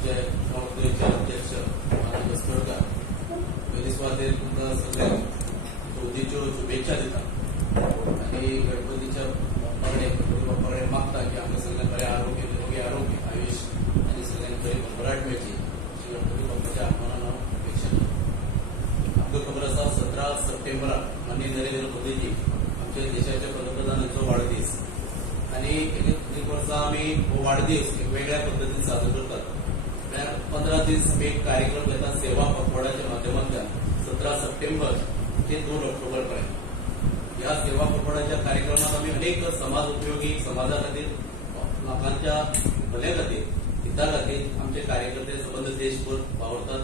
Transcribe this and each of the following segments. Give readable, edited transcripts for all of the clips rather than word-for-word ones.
आमचे संस्थेचे अध्यक्ष माननीय बसवडकर पयली सुवातेर तुमकां सगळ्यांक चवथीच्यो शुभेच्छा दिता आणि गणपतीच्या बाप्पा कडेन मागता की आमकां सगळ्यांक बरें आरोग्य निरोगी आरोग्य आयुष आणि सगळ्यांक बरी भरभराट मेळची अशी गणपती बाप्पाच्या आगमनान हांव अपेक्षा करता. आमकां खबर आसा 17 सप्टेंबराक माननीय नरेंद्र मोदीजी आमच्या देशाच्या पंतप्रधानांचो वाडदीस आणि एक वर्सा आम्ही हो वाढदिवस एक वेगळ्या पद्धतीने साजरा करतात. 15 दीस आम्ही एक कार्यक्रम घेतात सेवा पखवाड्याच्या माध्यमातून 17 सप्टेंबर ते 2 ऑक्टोबर पर्यंत. या सेवा पखवाड्याच्या कार्यक्रमात आम्ही अनेक समाज उपयोगी समाजा खातीर लोकांच्या भले खातीर हिता खातीर आमचे कार्यकर्ते संबंध देशभर वावरतात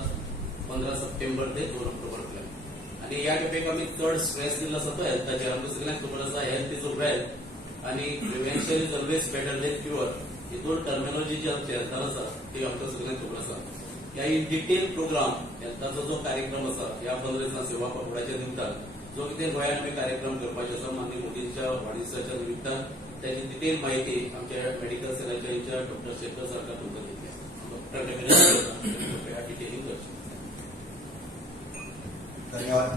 15 सप्टेंबर ते 2 ऑक्टोबर पर्यंत. आणि या खेपेक आम्ही चड स्ट्रेस दिला आसा तो हेल्थाचेर. आमकां सगळ्यांक खबर आसा हेल्थ इज वेल्थ आणि prevention is always better than cure. ही दोन टर्मिनॉलॉजी जी आमच्या हेल्थान आसा ती आमकां सगळ्यांक खबर आसा. ह्या इन डिटेल प्रोग्राम हेल्थाचो जो कार्यक्रम आसा ह्या 15 दिसां सेवा पखवाड्याच्या निमतान जो कितें गोंयांत आमी कार्यक्रम करपाचे आसा माननीय मोदींच्या वाडदिवसाच्या निमित्तान त्याची डिटेल माहिती आमच्या मेडिकल सेलाच्या इंचार्ज डॉक्टर शेखर सरकार तुमकां दितले. डिटेलिंग करचे. धन्यवाद.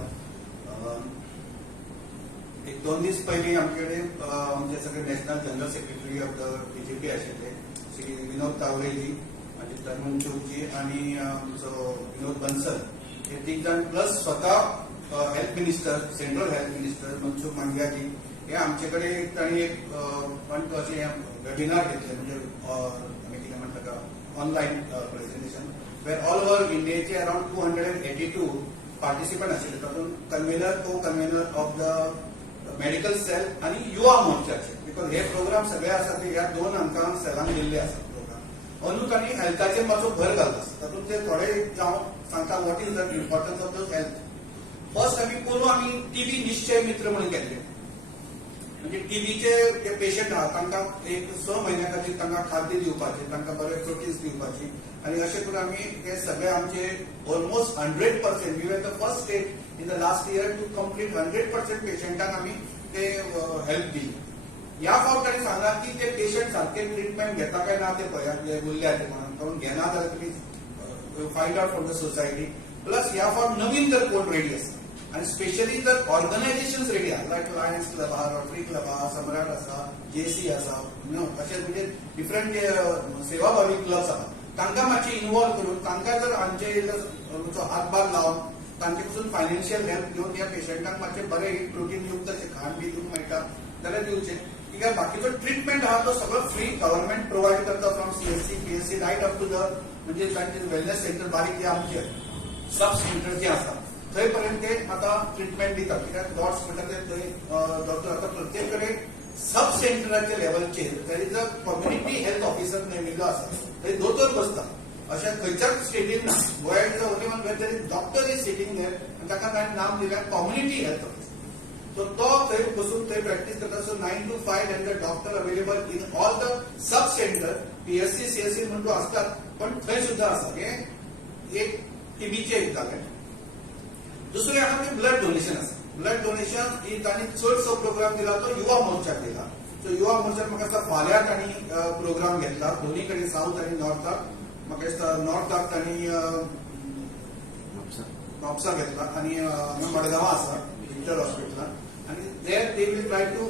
एक 2 दीस पयलीं आमचे आमचे सगळे national general secretary of the BJP आशिल्ले श्री विनोद तावडेजी, मागीर तन्मन चौकजी आणि आमचो विनोद बन्सल हे 3 जाण प्लस स्वतः health minister central health minister Mansukh मांडवियाजी हे आमचे कडेन तांणी एक वेबिनार घेतले म्हणजे आमी कितें म्हणटा का online presentation were all over इंडियेचे अराउंड 282 पार्टिसिपंट आशिल्ले. तातूंत convener co convener of the medical cell आणि युवा मोर्चाचे बिकॉज हे प्रोग्राम सगळे आसा ते ह्या 2 हांकां सेलांक दिल्ले आसात प्रोग्राम. अंदू तांणी हेल्थाचेर मातसो भर घालता. तातूंत ते थोडे हांव सांगता what is the importance of the health. First आमी टीबी निश्चय मित्र म्हणून केल्ले. म्हणजे टीबीचे जे पेशंट आहात तांकां एक 6 म्हयन्या खातीर तांकां खाद्य दिवपाचे, तांकां बरे प्रोटीन्स दिवपाची आणि अशें करून आमी हे सगळे आमचे almost 100% we were the first state in the last year to complete 100% पेशंटांक आमी ते हेल्प दिली. या फावट ताणें सांगला की ते पेशंट सारखे ट्रिटमेंट घेता काय ना ते पळयात उरल्या ते म्हणून कारण घेना जाल्यार तुमी find out from the society. Plus या फावट नवीन जर कोण रेडी आसा आणि स्पेशली जर ऑर्गनायझेशन रेडी आहा लायक लायन्स क्लब आहा, रोटरी क्लब आहा, सम्राट आसा, जेसी आसा अशें म्हणजे डिफरंट जे सेवाभावी क्लब्स आहा तांकां मातशें इन्वॉल्व करून तांकां जर आमचे हातभार लावन तांचे पासून फायनान्शियल हेल्प घेवन ह्या पेशंटांक मातशें बरें प्रोटीन युक्त अशें खाण बी दिवंक मेळटा जाल्यार दिवचें. कित्याक बाकीचो ट्रिटमेंट आहा तो सगळो फ्री गव्हर्नमेंट प्रोवायड करता from CSC PSC right up to the म्हणजे तांचे वेलनेस सेंटर बारीक जे आमचे सब सेंटर जे आसा थंय पर्यंत ते आतां ट्रिटमेंट दितात. कित्याक डॉट्स म्हणटा ते थंय डॉक्टर आतां प्रत्येक कडेन सब सेंटराच्या लेवलचेर there is a community health officer नेमिल्लो आसा. थंय दोतोर बसता. अशा खंयच्याच स्टेटीन ना. गोंया is only one where there is doctor is sitting there आनी ताका ताणें नाम दिलें कम्युनिटी हेल्थ ऑफिसर. सो तो थंय बसून थंय प्रॅक्टीस करता. So 9 to 5 end the doctor available in all the sub centre PSC CSC म्हणून तो आसतात पण थंय सुद्दां आसा. हे एक टीबीचे एक जालें. दुसरें आहा ते ब्लड डोनेशन आसा. ब्लड डोनेशन ही तांणी चडसो प्रोग्राम दिला तो युवा मोर्चाक दिला. सो युवा मोर्चाक म्हाका दिसता फाल्यां तांणी प्रोग्राम घेतला दोन्ही कडेन साऊथ आनी नॉर्थाक. म्हाका दिसता नॉर्थाक तांणी म्हापसा घेतला आणि मडगांवां आसा इंटर हॉस्पिटलान आणि there they will try to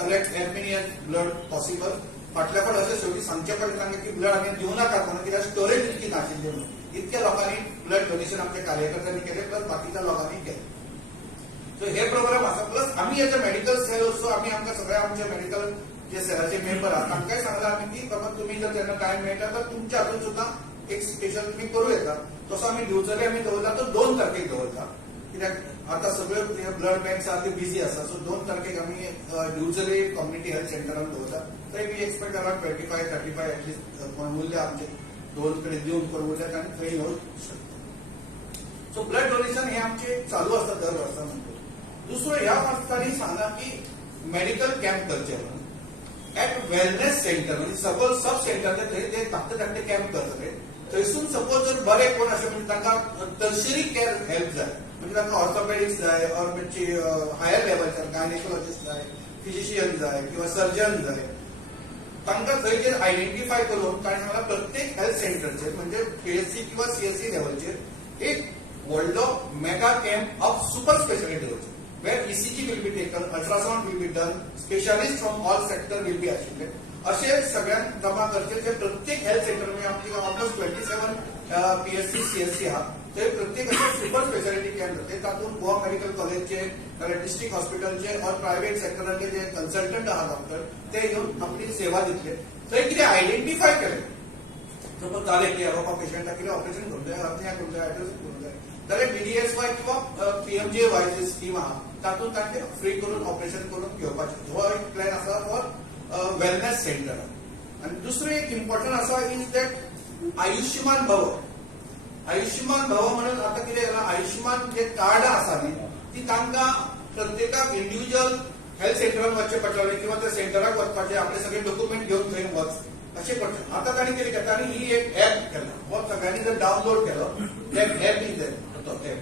collect as many as blood possible. फाटल्या फावट अशें शेवटी सांगचे पडलें तांकां की ब्लड आमी दिवं नाकात म्हणून कित्याक स्टोरेज इतकी नाशिल्ली म्हणून. इतक्या लोकांनी ब्लड डोनेशन आमच्या कार्यकर्त्यांनी केलें प्लस बाकीच्या लोकांनी केलें. सो हे प्रोग्राम आसा. प्लस आमी as a medical cell also आमी आमकां सगळ्या आमच्या मेडिकल जे सेलाचे मेंबर आहात तांकांय सांगला आमी की बाबा तुमी जर तेन्ना टायम मेळटा तर तुमच्या हातून सुद्दां एक स्पेशल तुमी करूं येता. तसो आमी ड्युजरी आमी दवरला तो 2 तारखेक दवरता. कित्याक आतां सगळ्यो ब्लड बँक्स आहा त्यो बिजी आसा. सो 2 तारखेक आमी ड्युजरी कम्युनिटी हेल्थ सेंटरान दवरता. थंय वी एक्सपेक्ट अराउंड 25-35 एटलिस्ट उरले आमचे 2 कडेन दिवन करूं उरल्यात आनी थंय येवं शकता. सो ब्लड डोनेशन हे आमचे चालू आसता दर वर्सा नंतर. दुसरो ह्या वर्सांनी सांगला की मेडिकल कॅम्प करचे म्हणून ऍट वेलनेस सेंटर म्हणजे सपोज सब सेंटर थंय ते धाकटे कॅम्प करतले. थंयसून सपोज जर बरे कोण अशें म्हणजे तांकां टर्शरी केअर हेल्प जाय म्हणजे तांकां ऑर्थोपेडिक्स जाय ऑर म्हणजे हायर लेवलचे गायनेकोलॉजिस्ट जाय, फिजिशियन जाय किंवा सर्जन जाय तांकां थंयचेर आयडेंटिफाय करून ताणें सांगला प्रत्येक हेल्थ सेंटरचेर म्हणजे पीएचसी किंवा सीएससी लेवलचेर एक व्हडलो mega camp of super speciality दवरचे where ECG will be taken, ultrasound will be done, specialists from all sector will be achieved. असे सगळ्यांक जमा करचे जे प्रत्येक हेल्थ सेंटर म्हणजे आमची ऑलमोस्ट 27 पीएचसी सीएससी आहा ते प्रत्येक असे सुपर स्पेशालिटी कॅम्प जाते तातूंत गोवा मेडिकल कॉलेजचे नाजाल्यार डिस्ट्रिक्ट हॉस्पिटलचे और प्रायव्हेट सेक्टरांतले जे कन्सल्टंट आहा डॉक्टर ते येवन आपली सेवा दितले थंय कितें आयडेंटिफाय केलें सपोज जालें की बाबा पेशंटाक कितें ऑपरेशन करूंक जाय आपल्या करूंक जाय एड्रेस करूंक जाय जाल्यार डीडीएसवाय किंवा पीएमजेवाय जी स्कीम आहा तातूंत तांचे फ्री करून ऑपरेशन करून घेवपाचें हो एक प्लॅन आसा फॉर वेलनेस सेंटर आनी दुसरो एक इम्पॉर्टंट आसा इज दॅट आयुष्यमान भव म्हणून आता कितें जाला आयुष्यमान जे कार्ड आसा न्ही ती तांकां प्रत्येकाक इंडिव्हिज्युअल हेल्थ सेंटरान वचचें पडटलें किंवा त्या सेंटराक वचपाचें आपले सगळे डॉक्युमेंट घेवन थंय वच अशें पडटलें आतां तांणी कितें केलें तांणी ही एक ऍप केला हो सगळ्यांनी जर डावनलोड केलो दॅट ऍप इज दॅट तो ऍप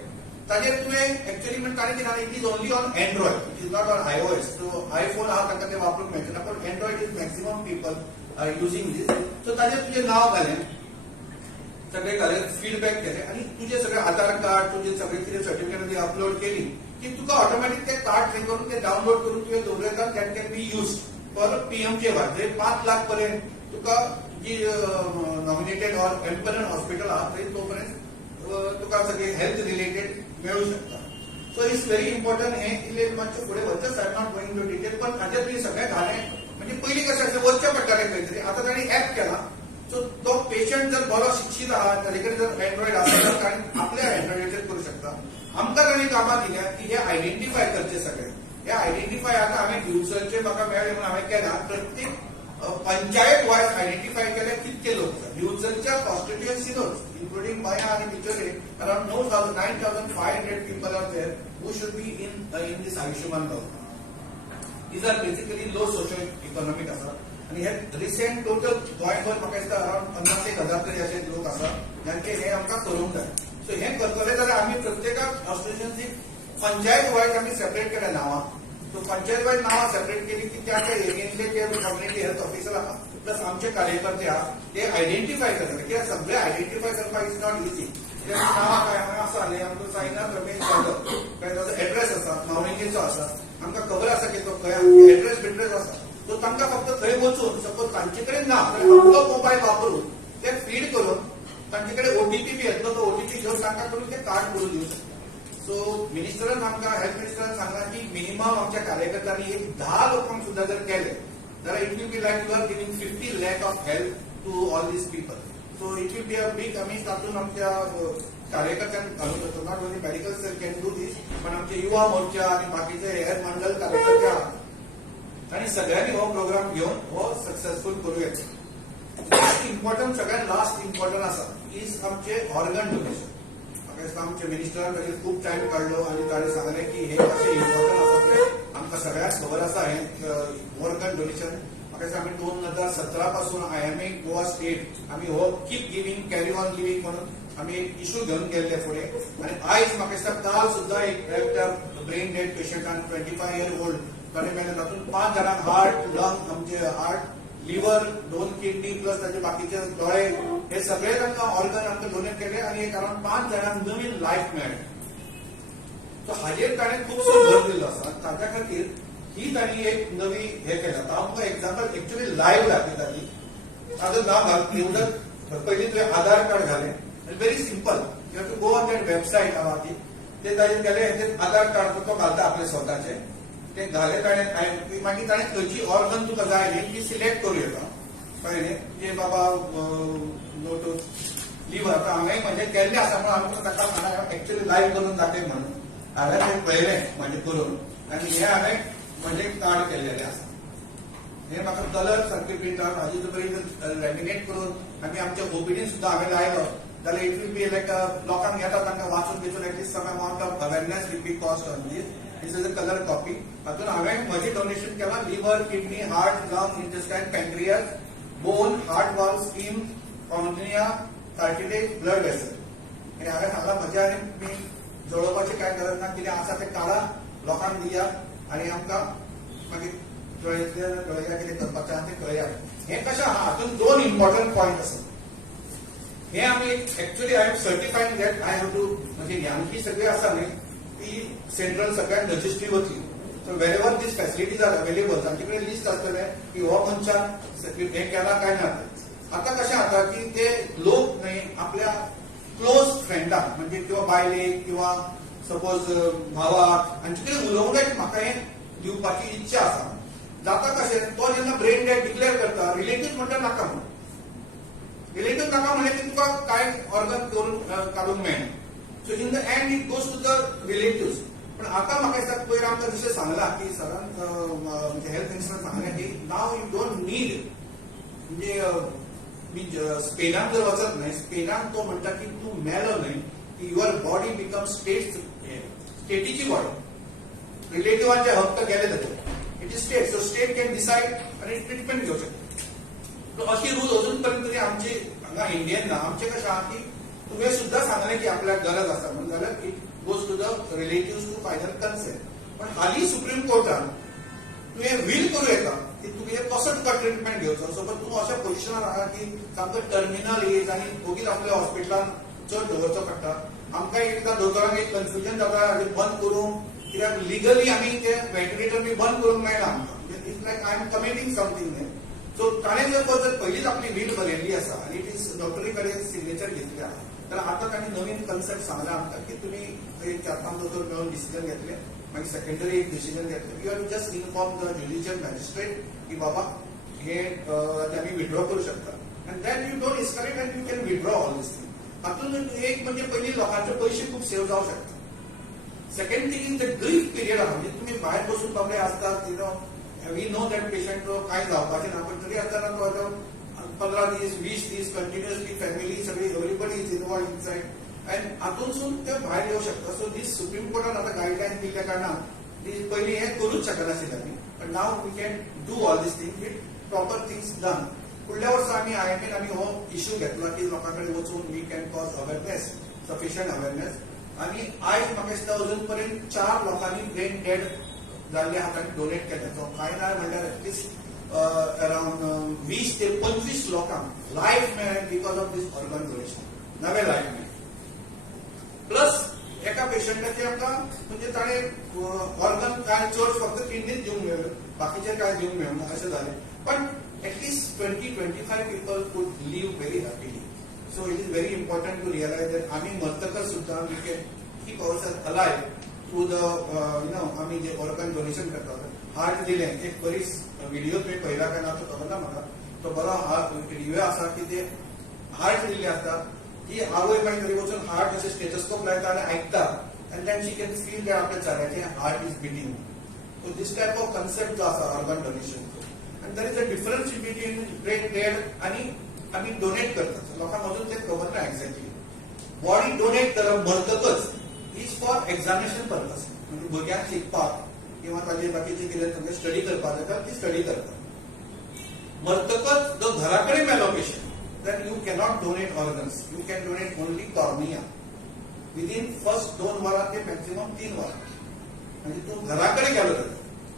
ताजेर तुवें एक्चुअली म्हणजे ताणें कितें it is only on Android it is not on iOS so iPhone आहा तांकां ते वापरूंक मेळचना पण Android is maximum people are using this so ताजेर तुजें नांव घालें सगळे घालें फीडबॅक केलें आनी तुजें सगळें आधार कार्ड तुजें सगळें कितें सर्टिफिकेट ती अपलोड केली की तुका ऑटोमॅटीक तें कार्ड थंय करून तें डावनलोड करून तुवें दवरता that can be use for PMJAY थंय 5 लाख पर्यंत तुका जी नॉमिनेटेड ऑर एम्परंट हॉस्पिटल आहा थंय तो पर्यंत तुका सगळें हेल्थ रिलेटेड मेळूं शकता सो इट्स व्हेरी इम्पॉर्टंट हे इल्लें मातशें फुडें वचत I not going to detail पण हाजेर तुवें सगळें घालें म्हणजे पयलीं कशें आसलें वचचें पडटालें खंय तरी आतां ताणें ऍप केला सो तो पेशंट जर बरो शिक्षीत आहा ताजे कडेन जर एंड्रॉइड आसा तर ताणें आपल्या एंड्रॉइडाचेर करूं शकता आमकां ताणें कामां दिल्या की हे आयडेंटिफाय करचे सगळें हे आयडेंटिफाय आतां हांवें दिवचलचे म्हाका मेळ्ळें म्हणून हांवें केलां प्रत्येक पंचायत वायज आयडेंटिफाय केले कितके लोक दिवचलच्या कॉन्स्टिट्युएन्सीनूच including Maya and Bichore, around 9,500 people are there who should be in this Ayushman Bhavat. These are basically low socio-economic asa. आणि हे रिसेंट टोटल गोंयभर म्हाका दिसता अराउंड 50,000 तरी असे लोक आसा जांचे हे आमकां करूंक जाय सो हे करतले जाल्यार आमी प्रत्येकाक ऑस्ट्रेलियन्सी पंचायत वायज आमी सेपरेट केल्या नांवां सो पंचायत वायज नांवां सेपरेट केली की त्या एरियेंतले जे कम्युनिटी हेल्थ ऑफिसर आहा प्लस आमचे कार्यकर्ते आहा ते आयडेंटिफाय करतात कित्याक सगळे आयडेंटिफाय करपाक इज नॉट इजी नांवां काय हांवें आसा न्ही आमचो साईनाथ रमेश जाधव काय ताचो एड्रेस आसा मावळिंगेचो आसा आमकां खबर आसा की तो खंय एड्रेस बिड्रेस आसा सो तांकां फक्त थंय वचून सपोज तांचे कडेन ना जाल्यार आपलो मोबायल वापरून ते फीड करून तांचे कडेन ओटीपी बी येतलो तो ओटीपी घेवन तांकां करून ते कार्ड करून दिवंक शकता सो मिनिस्टरान आमकां हेल्थ मिनिस्टरान सांगला की मिनिमम आमच्या कार्यकर्त्यांनी एक 10 लोकांक सुद्धा जर केले जाल्यार it will be like you are giving 50 lakh of help to all this people so it will be a big आमी तातूंत आमच्या कार्यकर्त्यांक घालूंक शकता not only medical cell can do this पण आमचे युवा मोर्चा आणि बाकीचे हेर मंडल कार्यकर्ते आहात आणि सगळ्यांनी हो प्रोग्राम घेऊन हो सक्सेसफुल करूया इम्पॉर्टंट सगळ्यात लास्ट इम्पॉर्टंट आसा इज आमचे ऑर्गन डोनेशन म्हाका दिसता आमचे मिनिस्टरान ताचेर खूब टायम काडलो आनी ताणें सांगलें की हे कशें इम्पॉर्टंट आसा तें आमकां सगळ्यांक खबर आसा हे ऑर्गन डोनेशन म्हाका दिसता आमी 2017 पासून IMA गोवा स्टेट आमी हो keep giving carry on giving म्हणून आमी एक इशू घेवन गेल्ले फुडें आनी आयज म्हाका दिसता काल सुद्दां एक ब्रेन डेड पेशंटान 25 year old ताणें मेळ्ळें तातूंत 5 जाणांक हार्ट लंग आमचे हार्ट लिव्हर 2 किडनी प्लस ताचे बाकीचे दोळे हे सगळे तांकां ऑर्गन आमकां डोनेट केले आनी एक अराउंड 5 जाणांक नवीन लायफ मेळ्ळें सो हाजेर ताणें खुबसो भर दिल्लो आसा ताच्या खातीर ही तांणी एक नवी हे केला आमकां एक्झाम्पल एक्चुअली लायव्ह दाखयताली ताजो नांव घाल पयलीं तुवें आधार कार्ड घालें very simple you have to go on that website आहा ती ते ताजेर गेले आधार कार्ड तो घालता आपले स्वताचे ते घाले ताणें मागीर ताणें खंयची ऑर्गन तुका जाय न्ही ती सिलेक्ट करूं येता कळ्ळें न्ही जे बाबा नोट लिव्हर आतां हांवें म्हणजे केल्लें आसा पूण आमकां ताका हांवें एक्चुअली लायव्ह करून दाखय म्हणून हांवें तें पळयलें म्हणजे करून आनी हें हांवें म्हणजे कार्ड केल्लेलें आसा हे म्हाका कलर सारके प्रिंट आउट हाजी बरी लॅमिनेट करून आमी आमच्या ओपीडीन सुद्दां हांवें लायलो जाल्यार इट वील बी लायक लोकांक येता तांकां वाचून घेवन at least some amount of awareness will be cost on this is a colour copy हातून हांवें म्हजें डोनेशन केलां liver kidney heart lung intestine pancreas bone heart valve skin cornea cartilage blood vessel आनी हांवें सांगलां म्हज्या आनी मी जोडोवपाची कांय गरज ना कितें आसा तें काडा लोकांक दिया आनी आमकां मागीर कळया कितें करपाचें आहा तें कळया. हें कशें आहा हातून दोन इम्पॉर्टंट पॉयंट आसा. हे आमी actually I am certifying that I have to म्हणजे ह्यांची सगळी आसा न्ही ती सेंट्रल सगळ्यात रजिस्ट्री वतली. सो वेरेवर दीस फॅसिलिटीज आर अवेलेबल आमचे कडेन लिस्ट आसतले की हो मनशान हे केला काय ना. आता कशें जाता की ते लोक न्ही आपल्या क्लोज फ्रेंडाक म्हणजे किंवा बायलेक किंवा सपोज भावाक हांचे कडेन उलोवंक जाय की म्हाका हें दिवपाची इच्छा आसा. जाता कशें तो जेन्ना ब्रेन डेड डिक्लेअर करता रिलेटिव्ह म्हणटा नाका म्हणून. रिलेटिव्ह नाका म्हणलें की तुका कांय ऑर्गन करून काडूंक मेळना. So in the end it goes to the relatives. पण आता म्हाका दिसता पयर आमकां जशें सांगलां की सरान म्हणजे हेल्थ मिनिस्टरान सांगलें की नाव यू डोंट नीड म्हणजे स्पेनान जर वचत न्हय स्पेनान तो म्हणटा की तूं मेलो न्हय की युअर बॉडी बिकम स्टेटीची बॉडी. रिलेटिव्हांचे हक्क गेले जाते. It is state. So state can decide आनी ट्रिटमेंट घेवंक शकता. अशी रूल अजून पर्यंत तरी आमचे हांगा इंडियन ना. आमचे कशें आहा की तुवें सुद्दां सांगलें की आपल्याक गरज आसा म्हणून जाल्यार it goes to the relatives to final consent. पण हालीं सुप्रीम कोर्टान तुवें वील करूं येता की तुवें कसो तुका ट्रिटमेंट घेवचो. सपोज तूं अशा पोजिशनार आहा की सामको टर्मिनल एज आनी ओगीच आपल्या हॉस्पिटलान चड दवरचो पडटा. आमकां एकदां दोतोरांक एक कन्फ्युजन जाता हाजें बंद करूं कित्याक लिगली आमी ते व्हेंटिलेटर बी बंद करूंक मेळना आमकां. It's like I am committing something न्ही. सो ताणें जर पयलींच आपली वील बरयल्ली आसा आनी इट इज डॉक्टरी कडेन सिग्नेचर घेतली आहा तर आता ताणें नवीन कन्सेप्ट सांगला आमकां की तुमी एक 4-5 दोतोर मेळून डिसिजन घेतले मागीर सेकंडरी एक डिसिजन घेतलें. You have to just inform the judicial magistrate की बाबा हे आमी विथड्रॉ करूं शकता. And then you don't escalate and you can withdraw all this thing. हातून एक म्हणजे पयलीं लोकांचे पयशे खूब सेव जावंक शकता. Second thing is the grief period आहा म्हणजे तुमी भायर बसून बाबडे आसतात you know we know that patient कांय जावपाचें ना पण तरी आसतना तो 15 दीस 20 दीस कंटिन्युअसली फॅमिली सगळी everybody is involved inside and हातूनसून ते भायर येवं शकता. सो दीस सुप्रीम कोर्टान आतां गायडलायन दिल्ल्या कारणान पयलीं हें करूंच शकनाशिल्लें आमी. But now we can do all this thing with proper things done. फुडल्या वर्सा आमी IIMन आमी हो इश्यू घेतला की लोकां कडेन वचून we can cause awareness sufficient awareness. आनी आयज म्हाका दिसता अजून पर्यंत 4 लोकांनी ब्रेन डेड जाल्ले हातांनी डोनेट केले. सो कांय ना म्हणल्यार एटलिस्ट अराउंड 20 ते 25 लोकांक लायफ मेळ्ळें because of this organ donation. नवे लायफ मेळ्ळें. प्लस एका पेशंटाचे आमकां म्हणजे ताणें ऑर्गन कांय चड फक्त किडनीच दिवंक मेळ्ळ्यो बाकीचे कांय दिवंक मेळना अशें जालें. पण at least 20-25 people could live very happily. So it is very important to realise that आमी मरतकच सुद्दां we can keep ourselves alive through the आमी जे ऑर्गन डोनेशन करतात. हार्ट दिलें एक बरीच व्हिडिओ तुवें पळयला काय ना तो खबर ना म्हाका. तो बरो रिव्यू आसा की ते हार्ट दिल्ले आसता ती आवय मागीर थंय वचून हार्ट अशें स्टेथोस्कोप लायता आनी आयकता and then she can feel that आपल्या चल्याचें heart is beating. So this type of concept जो आसा ऑर्गन डोनेशनचो and there is a difference between brain dead आनी आमी डोनेट करतात. लोकांक अजून तें खबर ना एक्झॅक्टली. बॉडी डोनेट करप मरतकच इज फॉर एक्झामिनेशन पर्पज म्हणजे भुरग्यांक शिकपाक किंवा ताजे बाकीचे कितें स्टडी करपाक जाता ती स्टडी करतात. मरतकच जो घरा कडेन मेलो patient then you cannot donate organs. You can donate only cornea. Within first 2 वरां ते मॅक्सिमम 3 वरां. म्हणजे तू घराकडे गेलो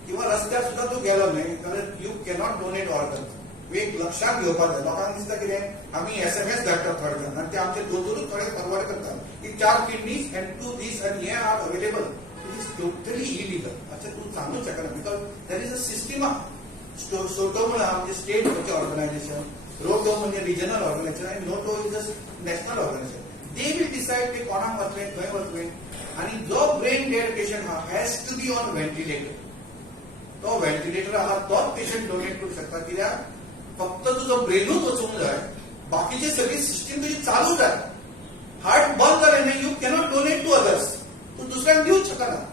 किंवा रस्त्यार सुद्धा तू गेलो न्हय जाल्यार यू कॅनॉट डोनेट ऑर्गन्स. एक लक्षात घेवपाक जाय. लोकांक दिसता कितें आमी SMS धाडटात थोडे जाण आनी ते आमचे दोतोरूच थोडे फॉरवर्ड करतात की 4 किडनीज अँड 2 दीस अँड हे are available. It is totally illegal. अशें तू सांगूच शकना because there is a system आहा. सोटो म्हणून आमचे स्टेट ऑर्गनायझेशन, रोटो म्हणजे रिजनल ऑर्गनायझेशन आणि NOTTO is a national organisation. They will decide ते कोणाक वतले खंय वतले. आणि जो ब्रेन डेड पेशंट हा has to be on ventilator. तो व्हेंटिलेटर आहा तोच पेशंट डोनेट करू शकता कित्याक फक्त तुजो ब्रेनूच वचूंक जाय बाकीची सगळी सिस्टीम तुजी चालू जाय. हार्ट बंद जालें न्हय you cannot donate to others. तू दुसऱ्यांक दिवच शकना.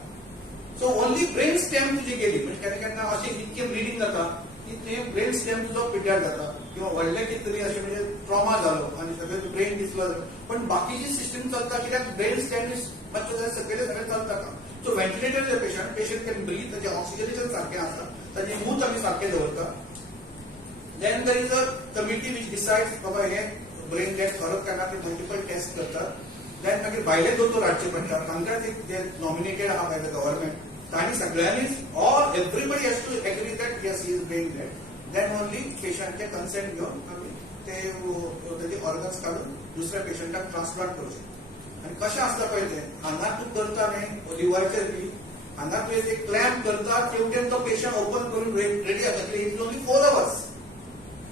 सो ओनली ब्रेन स्टेम तुजी गेली म्हणजे केन्ना केन्ना अशें इतकें ब्लिडींग जाता की ते ब्रेन स्टेम तुजो पिड्ड्यार जाता किंवा व्हडलें कितें तरी अशें म्हणजे ट्रॉमा जालो आनी सगळें ब्रेन दिसलो पण बाकीची सिस्टीम चलता कित्याक ब्रेन स्टेम मातशें जाल्यार सकयले सगळें चलता. So ventilator patient can breathe ताचें ऑक्सिजनेशन सारकें आसा ताचें मूत आमी सारकें दवरता. Then there is a committee which decides बाबा हे ब्रेन डेड खरोच काय ना ते मल्टिपल टेस्ट करतात. देन मागीर भायले दोतोर हाडचे पडटात तांकांच एक नॉमिनेटेड आहा बाय द गव्हर्नमेंट तांणी सगळ्यांनीच all everybody has to agree that yes is being dead, then only पेशंटचे कन्सेंट घेऊन आम्ही ते त्याचे ऑर्गन्स काढून दुसऱ्या पेशंटाक ट्रान्सप्लांट करूचे. आणि कशें आसता पळय तें, हांगा तूं करता न्ही लिव्हरचे बी, हांगा तुवें ते क्लॅम्प करता तेवटेन तो पेशंट ओपन करून रेडी जाता. It is only 4 hours.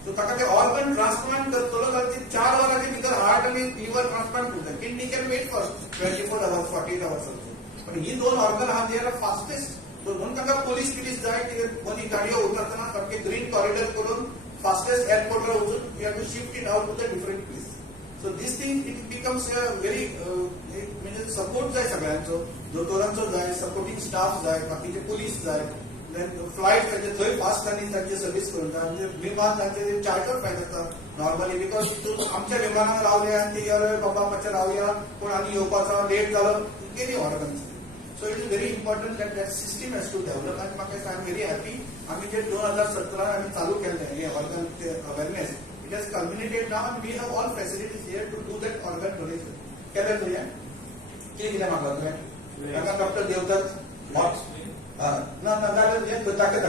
So ताका ते ऑर्गन ट्रान्सप्लांट करतलो जाल्यार ते 4 वरांचे भितर हार्ट आणि लिव्हर ट्रान्सप्लांट करता. Kidney can wait for 24 hours, 48 hours also. पण ही 2 ऑर्गन आहा दे आर फास्टेस्ट. सो म्हणून ताका पोलीस पिलीस जाय की मनी गाडयो उरतना सारखे ग्रीन कॉरिडॉर करून फास्टेस्ट एअरपोर्टला वचून you have to shift it out to the different place. So this thing it becomes very म्हणजे सपोर्ट जाय सगळ्यांचो, दोतोरांचो जाय, सपोर्टिंग स्टाफ जाय, बाकीचे पोलीस जाय, देन फ्लायट तांचे थंय फास्ट आनी तांचे सर्व्हिस करता. म्हणजे विमान तांचे चार्टर फ्लायट आसता नॉर्मली, बिकॉज आमच्या विमानाक रावले आनी ते बाबा मातशें रावया कोण आनी येवपाचो लेट जालो गेली organs. So it is very important that system has to develop. आनी म्हाका आय एम व्हेरी हॅपी आमी जे 2017 आमी चालू केल्लें हे organ awareness, it has culminated now आनी we have all facilities here to do that organ donation. केलें तुवें कितें दिलें म्हाका तुवें म्हाका डॉक्टर देवतात ना जाल्यार हें दाखय.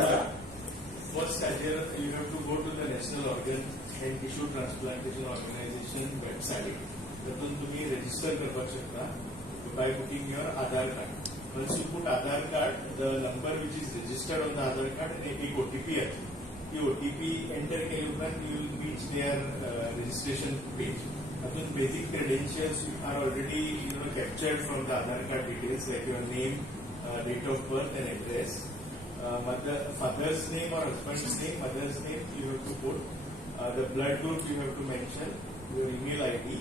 First idea, you have to go to the National Organ and Tissue Transplantation Organization website. त्यातून तुम्ही register करपाक शकता by putting your Aadhaar card. Once you put Aadhaar card, the number which is registered on the Aadhaar card and एक OTP आहे. ती OTP enter केली उपरांत you will reach their registration page. त्यातून basic credentials are already captured from the Aadhaar card details like your name, date of birth and address. Father's name or husband's name, mother's name you have to put, the blood group you have to mention, your email ID,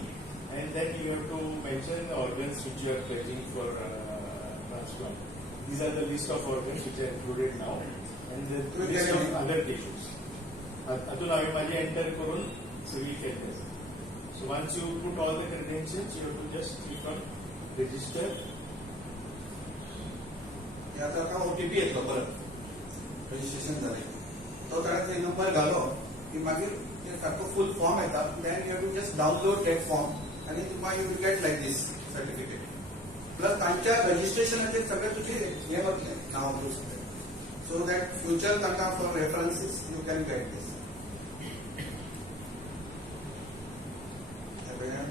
and then you have to mention the organs which you are pledging for transplant. These are the list of organs which are included now, and the list of other tissues. अतून हांवें माझे enter करून सगळी केली. So once you put all the credentials, you have to just click on register. याचा OTP येतलो परत registration झाले तो ताका नंबर घालो की मागीर सारको फुल फॉर्म येता. Then you have to just download that form आनी तुका you will get like this certificate. Plus तांच्या रजिस्ट्रेशनाचेर सगळे तुजे हे वतले नांव तूं सगळें. सो दॅट फ्युचर ताका for references you can get this.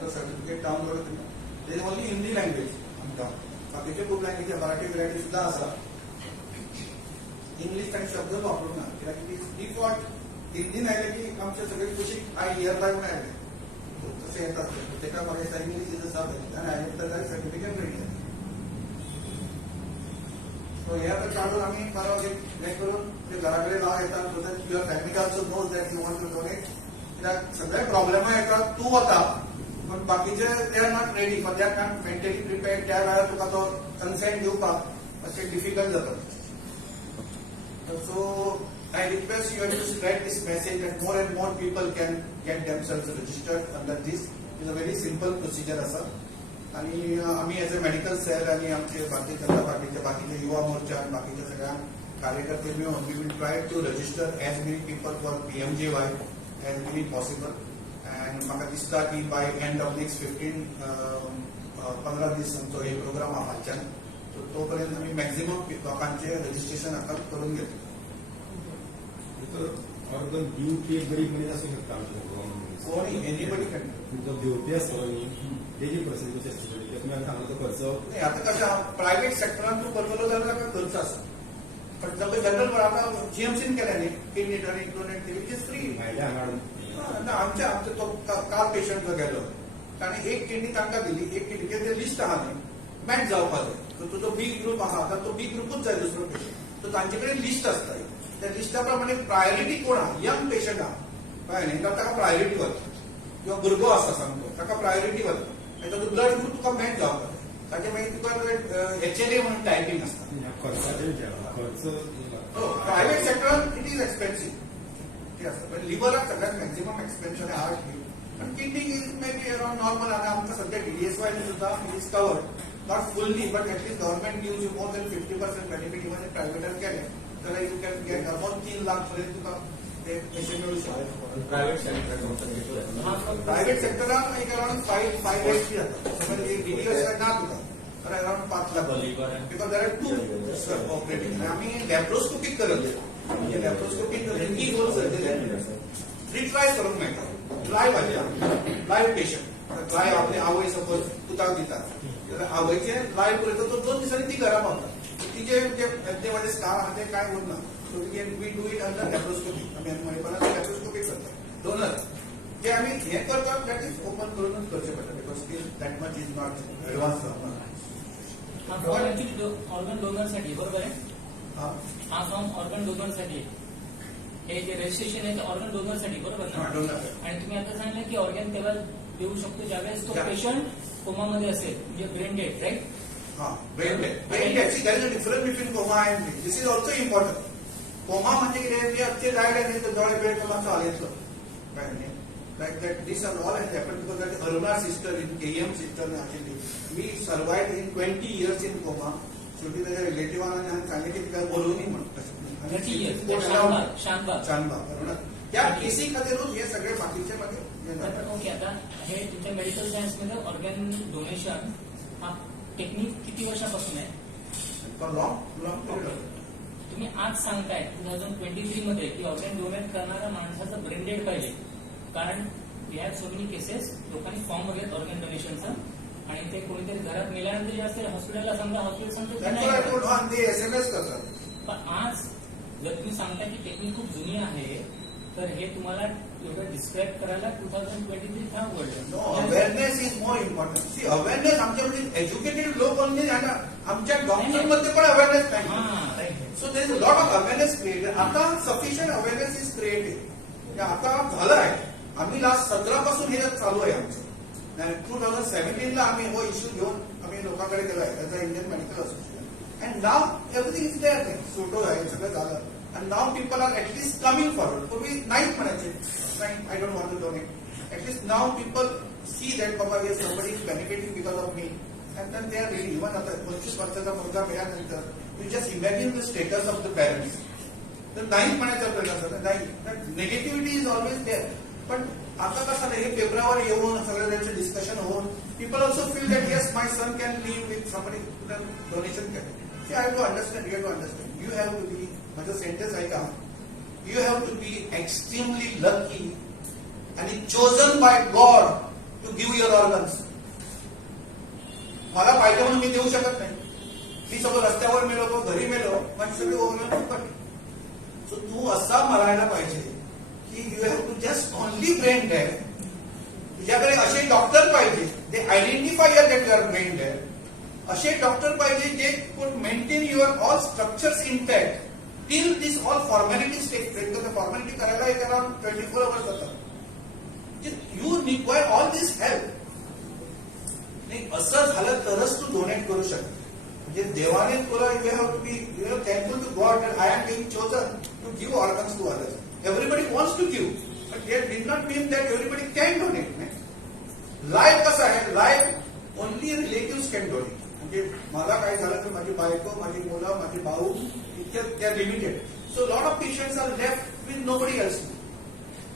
तो सर्टिफिकेट डाउनलोड केला. ते ओनली हिंदी लँग्वेज आमकां, बाकीचे खूप लँग्वेज मराठी विराठी सुद्धा असा. इंग्लिश तांचे शब्द वापरूंक ना कित्याक डिफॉल्ट हिंदीन आयले की आमचे सगळे कुशीक आय हियर बाय म्हूण आयले तशें येता. ताका म्हाका दिसता इंग्लीश इज सब आनी आयले तर सर्टिफिकेट रेडी जालें. सो हे आतां काडून आमी परवा हें करून ते घरा कडेन नांव येता. So that your family also knows that you want to donate. कित्याक सगळे प्रॉब्लेमा येतात तूं वता पण बाकीचे they are not ready for that not mentally prepared. त्या वेळार तुका तो कन्सेंट दिवपाक मातशें डिफिकल्ट जाता. So I request you to spread this message that more and more people can get themselves registered under this. Is a very simple procedure आसा. आणि आम्ही एज अ मेडिकल सेल आणि आमचे भारतीय जनता पार्टीचे बाकीचे युवा मोर्चा आणि बाकीच्या सगळ्या कार्यकर्ते मिळून we will try to register as many people for PMJY as many possible. आणि म्हाका दिसता की by end of next 15 this आमचो हे प्रोग्राम आहा फालच्यान. सो तोपर्यंत आमी मॅक्झिमम लोकांचे रजिस्ट्रेशन आता करून घेतलो. ऑर्गन दिवपी एक गरीब मनीस आसूं शकता कोणी एनीबडी कॅन. तो दिवपी आसतलो न्ही तेजी परिस्थिती कशी आसतली ते तुमी सांगला तो खर्च नाही. आता कशें प्रायव्हेट सेक्टरान तूं करतलो जाल्यार ताका खर्च आसा. पण सगळे जनरल आता GMCन केल्या न्ही kidney donate it is free. भायल्या हांगा आमच्या तो काल पेशंट जो गेलो ताणें एक किडनी तांकां दिली. एक किडनीचेर लिस्ट आहा न्ही मॅच जावपा जाय. सो तुजो बी ग्रुप आहा तर तो बी ग्रुपूच जाय दुसरो पेशंट. सो तांचे कडेन लिस्ट आसता. त्या लिस्टा प्रमाणे प्रायोरिटी कोण आहा यंग पेशंट आहा कळ्ळें न्ही तर ताका प्रायोरिटी वता. किंवा भुरगो आसा सामको ताका प्रायोरिटी वता. आनी ताजो ब्लड ग्रुप तुका मॅच जावपा जाय. ताचे मागीर तुका HLA म्हणून टायपींग आसता. खर्च प्रायव्हेट सेक्टरान इट इज एक्सपेन्सिव्ह ते आसता. पण लिव्हराक सगळ्यात मॅक्झिमम एक्सपेन्शन आहे हार्ट बी. पण kidney is may be around normal. आणि आमकां सध्या DSY सुद्धा is covered not fully but at least government gives you more than 50% benefit. Even प्रायव्हेटान केले जाल्यार you can get about 3 lakh पर्यंत तुका ते पैसे मिळू शकतात. प्रायव्हेट सेक्टरान एक अराउंड 5 lakhs जाता. म्हणजे DSY ना तुका तर around 5 lakh because there are 2 operating. आम्ही लॅप्रोस्कोपिक करत म्हणजे लॅप्रोस्कोपिक रिट्राय करूंक मेळटा लायव्ह लायव्ह पेशंट लायव्ह आपले आवय सपोज पुताक दितात आवयचे लायव्ह करता तो 2 दिसांनी ती घरा पावता तिचे जे माझे स्टार आहा ते काय उरना so we do it under laparoscopy आमी म्हणपणान लॅप्रोस्कोपी करतात डोनर जे आमी हे करतात दॅट इज ओपन करूनच करचे पडटा because still that much is not advance organ डोनरसाठी बरोबर आहे हा फॉर्म ऑर्गन डोनरसाठी हे जे रजिस्ट्रेशन आहे ते ऑर्गन डोनरसाठी बरोबर ना डोनर आणि तुम्ही आता सांगितलं की ऑर्गन तेव्हा देऊ शकतो ज्यावेळेस तो Yeah. पेशंट कोमामध्ये असेल म्हणजे brain dead right brain dead. See, there is a difference between coma and brain. This is also important. Coma म्हणजे कितें जे अख्खे लायले न्ही तो दोळे बेड मातसो हालयतलो कळ्ळें न्ही like that this are all has happen because that Aruna sister in KM sister आशिल्ली मी survived in 20 years in coma शेवटी ताच्या रिलेटिव्हान हांवें सांगलें की तिका बरोवनी म्हणून 30 years. शानबाग शानबाग अरुणा त्या केसी खातीरूच हे सगळे बाकीचे मागीर ओके आता हे तुमच्या मेडिकल सायन्स मध्ये ऑर्गन डोनेशन हा टेक्निक किती वर्षापासून आहे फॉर लॉंग पिरियड तुम्ही आज सांगताय 2023 मध्ये की ऑर्गन डोनेट करणारा माणसाचं ब्रेन डेड पाहिजे कारण we have so many cases लोकांनी फॉर्म वगैरे ऑर्गन डोनेशनचा आणि ते कोणीतरी घरात मेल्यानंतर जे असते हॉस्पिटलला समजा हॉस्पिटल सांगतो ते SMS करतात पण आज जर तुम्ही सांगताय की टेक्निक खूप जुनी आहे तर हे तुम्हाला एवढं डिस्क्राईब करायला 2023 का No, उघडलं awareness is more important. See, awareness आमच्यामध्ये educated लोक म्हणजे आमच्या डॉक्टरमध्ये पण अवेअरनेस नाही. हा right So there is a lot of awareness created. आता sufficient awareness is created. म्हणजे आता झालं आहे. आम्ही लास्ट 17 पासून हे चालू आहे आमचं. 2017 ला आम्ही हो इश्यू घेऊन आम्ही लोकांकडे गेलो आहे त्याचा इंडियन मेडिकल असोसिएशन अँड नाव एव्हरीथिंग इज देअर फोटो आहे सगळं झालं and now people are at least coming forward पूर्वी नाहीच म्हणायचे नाही I don't want to donate at least now people see that Baba yes somebody is benefiting because of me and then they are really even आता 25 वर्षाचा मुलगा मिळाल्यानंतर you just imagine the status of the parents तर नाही म्हणायचा प्रयत्न नाही negativity is always there पण आता कसं नाही हे पेपरावर येऊन सगळं त्यांचं डिस्कशन होऊन people also feel that yes my son can live with somebody donation can see I have to understand you have to be माझं सेंटेन्स ऐका you have to be extremely lucky आणि chosen by God to give your organs मला पाहिजे म्हणून मी देऊ शकत नाही मी सगळं रस्त्यावर मेलो घरी मेलो माझी सगळी ऑर्गन फुकट सो तू असा मरायला पाहिजे की you have to just only brain dead तुझ्याकडे असे डॉक्टर पाहिजे they identify that you are brain dead असे डॉक्टर पाहिजे जे could maintain your all structures intact till this all formalities take place because the formality करायला एक around 24 hours जातात you require all this help नाही असं झालं तरच तू डोनेट करू शकतो म्हणजे देवाने तुला you have to be thankful to God that I am being chosen to give organs to others. Everybody wants to give but that did not mean that everybody can donate नाही life कसं आहे life only relatives can donate म्हणजे मला काय झालं तर माझी बायको माझी मुलं माझे भाऊ they are limited. So lot of patients are left with nobody else.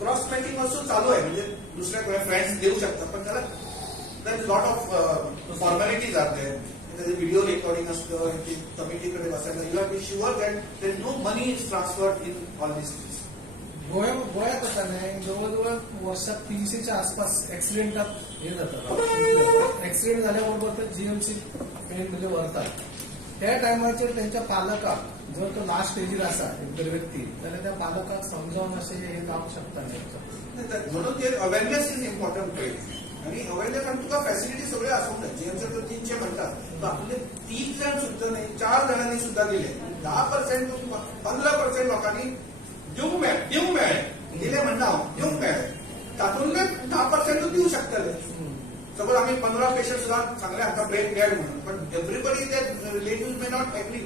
Cross matching also चालू आहे म्हणजे दुसऱ्या कोणी फ्रेंड्स देऊ शकतात पण त्याला there is lot of formalities are there. त्याचे व्हिडिओ रेकॉर्डिंग असतं ते कमिटीकडे बसायला you have to be sure that there is no money is transferred in all these things. गोव्यात आता नाही जवळजवळ वर्षात 300च्या आसपास ऍक्सिडेंटात हे जातात ऍक्सिडेंट झाल्याबरोबर तर जीएमसी म्हणजे वरतात त्या टायमाचेर त्यांच्या पालकाक जर तो लास्ट स्टेजीर आसा एक व्यक्ती जाल्यार त्या पालकाक समजावन अशें हे जावंक शकता न्ही म्हणून ते अवेअरनेस इज इम्पॉर्टंट पहिले आणि अवेअरनेस आणि तुका फॅसिलिटी सगळे आसूंक जाय जीएमसी तर 300 म्हणतात तर आपले 3 जण सुद्धा नाही 4 जणांनी सुद्धा दिले 10% 15% लोकांनी दिवंक मेळ्ळे दिले म्हणटा हांव दिवंक मेळ्ळे तातूंतले 10% देऊ शकतले सपोज आम्ही 15 पेशंट सुद्धा सांगले आमकां ब्रेन डेड म्हणून पण एव्हरीबडी ते रिलेटिव्ह मे नॉट एग्री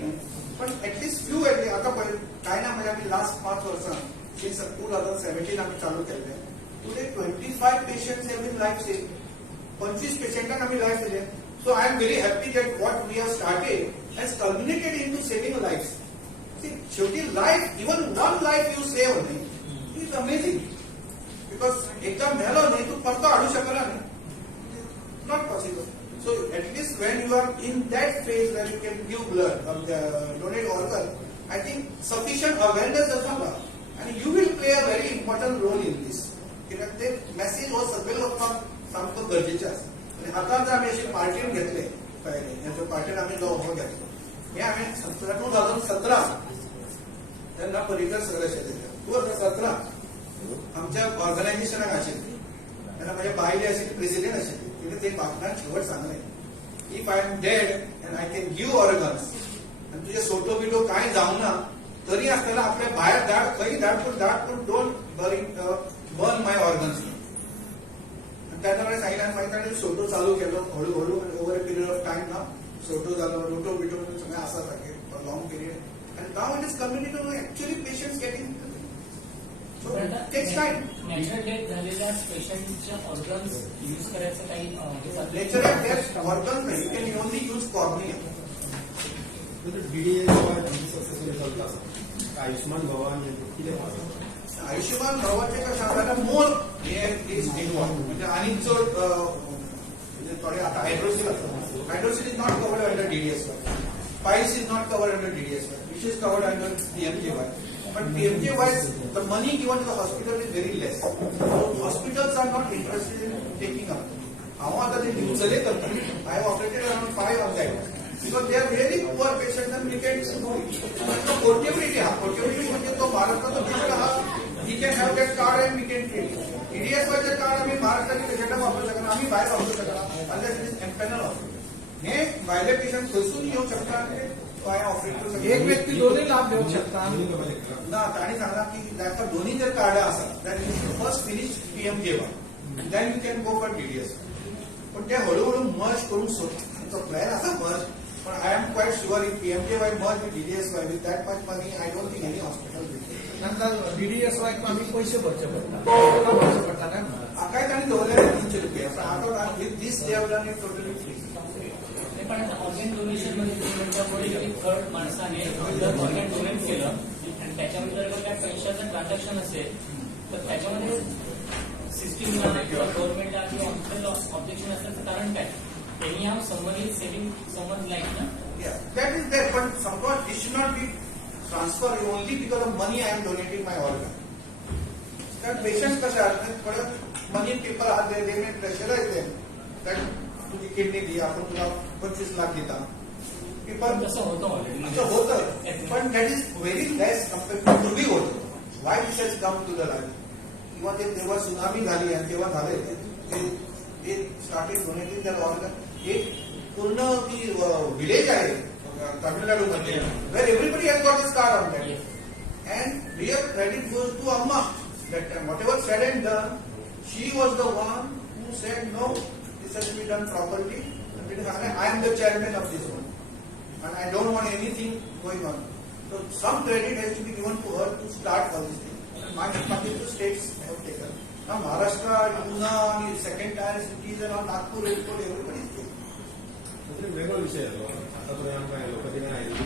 पण ऍटलीस्ट फ्यू एग्री आता पळय काय ना म्हणजे आम्ही लास्ट 5 वर्सां सिन्स 2017 आम्ही चालू केले today 25 patients have been life save 25 पेशंटांक आम्ही लाईफ दिले so I am very happy that what we have started has communicated in to saving life शेवटी life even one life you save न्ही is amazing because एकदा मेलो न्ही तू परतो हाडू शकना न्ही not possible. So at least when you are in that phase where you can give blood or donate organ, I think sufficient awareness is and you will play a very important role in this. कित्याक ते message हो सगळे लोकांक सामको गरजेचे आसा आनी आतां जर आमी अशें पार्टीन घेतले पयले ह्याच्या पार्टीन आमी जो हो घेतलो हे आमी 2017 तेन्ना पर्रीकर सर आशिल्ले 2017 आमच्या ऑर्गनायझेशनाक आशिल्ली तेन्ना म्हाजे बायले आशिल्ली प्रेसिडेंट आशिल्ली तिणें ते भाशणान शेवट सांगलें if I am dead end I can give organs आनी तुजे सोटो बिटो कांय जावना तरी आसतना आपल्या भायर धाड खंय धाड पूण डोंट बर्न माय ऑर्गन्स तेन्ना हांवें सांगितलें आनी मागीर ताणें सोटो चालू केलो हळू हळू over a period of time ना सोटो जालो लोटो बिटो सगळें आसा सारकें लॉंग पिरियड आनी now it is community actually patients getting so takes time natural death झालेल्या पेशंटच्या ऑर्गन्स यूज करायचं काही natural death organ you can only use cornea DDS successfully चलता आयुष्मान भवन कितें आयुष्यमान भवाचे कशें आसा मोर हे इज इनवॉल्व म्हणजे आनी चड म्हणजे थोडे आता hydrocele is not covered under DDS piles is not covered under DDS which is covered under PMJAY but PMJY the money given to the hospital is very less so hospitals are not interested in taking up हांव आतां ते दिवचले करता I have operated around 5 of that because they are really poor patients and we can do it portability म्हणजे तो महाराष्ट्राचा patient आहा he can have that card and we can treat EDS वायचे card आम्ही महाराष्ट्राचे पेशंटाक वापरू शकना आम्ही भायर वापरू शकना unless it is empanel hospital हे भायले पेशंट खंयसून येवंक शकता एक व्यक्ती दोन्ही लाभ घेऊ शकता ना ताणी सांगला की ताका दोन्ही जर कार्ड आसात that is first finish PMJAY then you can go for DDS पण ते हळूहळू मर्ज करून सोडटा प्लॅन आसा मर्ज पण I am quite sure in PMJAY merge with DDSY with that much money I don't think any hospital नंतर DDSY आम्ही पैसे भरचे पडटा काय काय ताणी दवरलेले ₹300 आता this they have done it totally free पण ऑर्गन डोनेशन मध्ये तुमच्यामुळे थर्ड माणसाने जर ऑर्गन डोनेट केलं आणि त्याच्यामध्ये जर काही पैशाचं ट्रान्झॅक्शन असेल तर त्याच्यामध्ये सिस्टीमला किंवा गव्हर्नमेंटला किंवा हॉस्पिटल ऑब्जेक्शन असेल कारण काय त्यांनी हा संबंधित सेव्हिंग समज लाईक ना दॅट इज देअर पण sometimes it should not be transfer only because of money I am donating my organ कारण पेशंट कसे आहेत थोडं money people are they may pressurise them that तुझी किडनी दी आपण तुला 25 लाख देता पण तसं होतं ऑलरेडी असं होतं पण that is very less compare to पूर्वी होतं why this has come to the life किंवा ते तेव्हा सुनामी झाली आणि तेव्हा झाले ते स्टार्टेड डोनेटिंग दॅट ऑर्गन एक पूर्ण ती विलेज आहे तामिळनाडूमध्ये where everybody has got his card on that and real credit goes to Amma that time whatever said and done she was the one who said no this has to be done properly. I am the chairman of this one, and I don't want anything going on. So some credit has to be given to her to start all this thing. And my two states have taken. Now Maharashtra, Pune, and second tier cities, and Nagpur, everybody is taking. वेगळो विषय येतो आता पर्यंत आमकां लोकदिना आयिल्ली